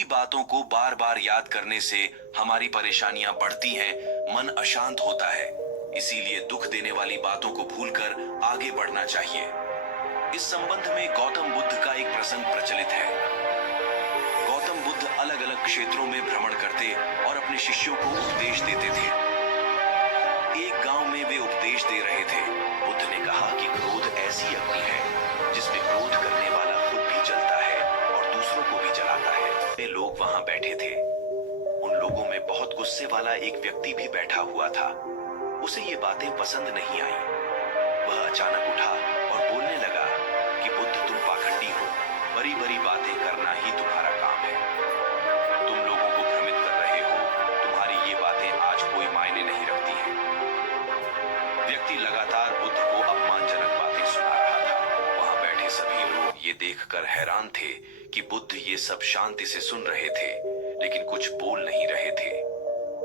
बुरी बातों को बार बार याद करने से हमारी परेशानियां बढ़ती हैं, मन अशांत होता है। इसीलिए दुख देने वाली बातों को भूलकर आगे बढ़ना चाहिए। इस संबंध में गौतम बुद्ध का एक प्रसंग प्रचलित है। गौतम बुद्ध अलग अलग क्षेत्रों में भ्रमण करते और अपने शिष्यों को उपदेश देते थे। एक गांव में वे उपदेश दे रहे थे। बुद्ध ने कहा कि क्रोध ऐसी अग्नि है जिसमें क्रोध करने वाला खुद भी जलता है और दूसरों को भी जलाता है। वे लोग वहां बैठे थे। उन लोगों में बहुत गुस्से वाला एक व्यक्ति भी बैठा हुआ था। उसे ये बातें पसंद नहीं आई। वह अचानक उठा और बोलने लगा कि बुद्ध, तुम पाखंडी हो। बड़ी बड़ी बातें करना ही तुम्हारा काम है। तुम लोगों को भ्रमित कर रहे हो। तुम्हारी ये बातें आज कोई मायने नहीं रखती हैं। व्यक्ति लगातार बुद्ध को अपमानजनक बातें सुना रहा था। वहां बैठे सभी लोग ये देखकर हैरान थे कि बुद्ध ये सब शांति से सुन रहे थे, लेकिन कुछ बोल नहीं रहे थे।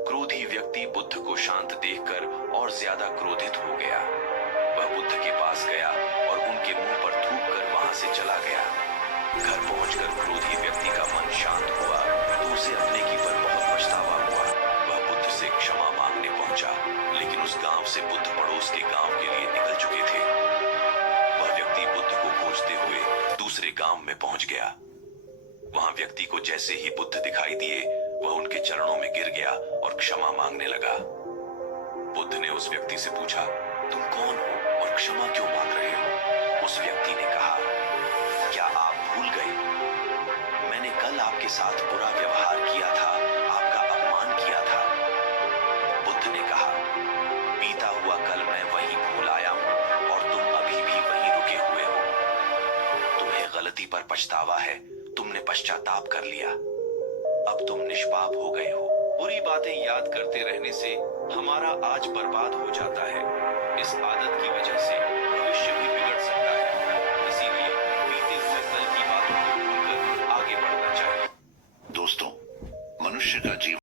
क्रोधी व्यक्ति बुद्ध को शांत देखकर और ज्यादा क्रोधित हो गया। वह बुद्ध के पास गया और उनके मुंह पर थूक कर वहां से चला गया। घर पहुंचकर क्रोधी व्यक्ति का मन शांत हुआ तो उसे अपने की पर बहुत पछतावा हुआ। वह बुद्ध से क्षमा मांगने पहुंचा, लेकिन उस गांव से बुद्ध पड़ोस के गांव के लिए निकल चुके थे। वह व्यक्ति बुद्ध को खोजते हुए दूसरे गांव में पहुंच गया। वहां व्यक्ति को जैसे ही बुद्ध दिखाई दिए, वह उनके चरणों में गिर गया और क्षमा मांगने लगा। बुद्ध ने उस व्यक्ति से पूछा, तुम कौन हो और क्षमा क्यों मांग रहे हो? उस व्यक्ति ने कहा, क्या आप भूल गए? मैंने कल आपके साथ बुरा व्यवहार किया था, आपका अपमान किया था। बुद्ध ने कहा, बीता हुआ कल मैं वहीं भूल आया हूं और तुम अभी भी वहीं रुके हुए हो। तुम्हें गलती पर पछतावा है, तुमने पश्चाताप कर लिया। अब तुम निष्पाप हो गए हो। बुरी बातें याद करते रहने से हमारा आज बर्बाद हो जाता है। इस आदत की वजह से भविष्य भी बिगड़ सकता है। इसीलिए बीते हुए कल की बातों को भूलकर आगे बढ़ना चाहिए। दोस्तों, मनुष्य का जीवन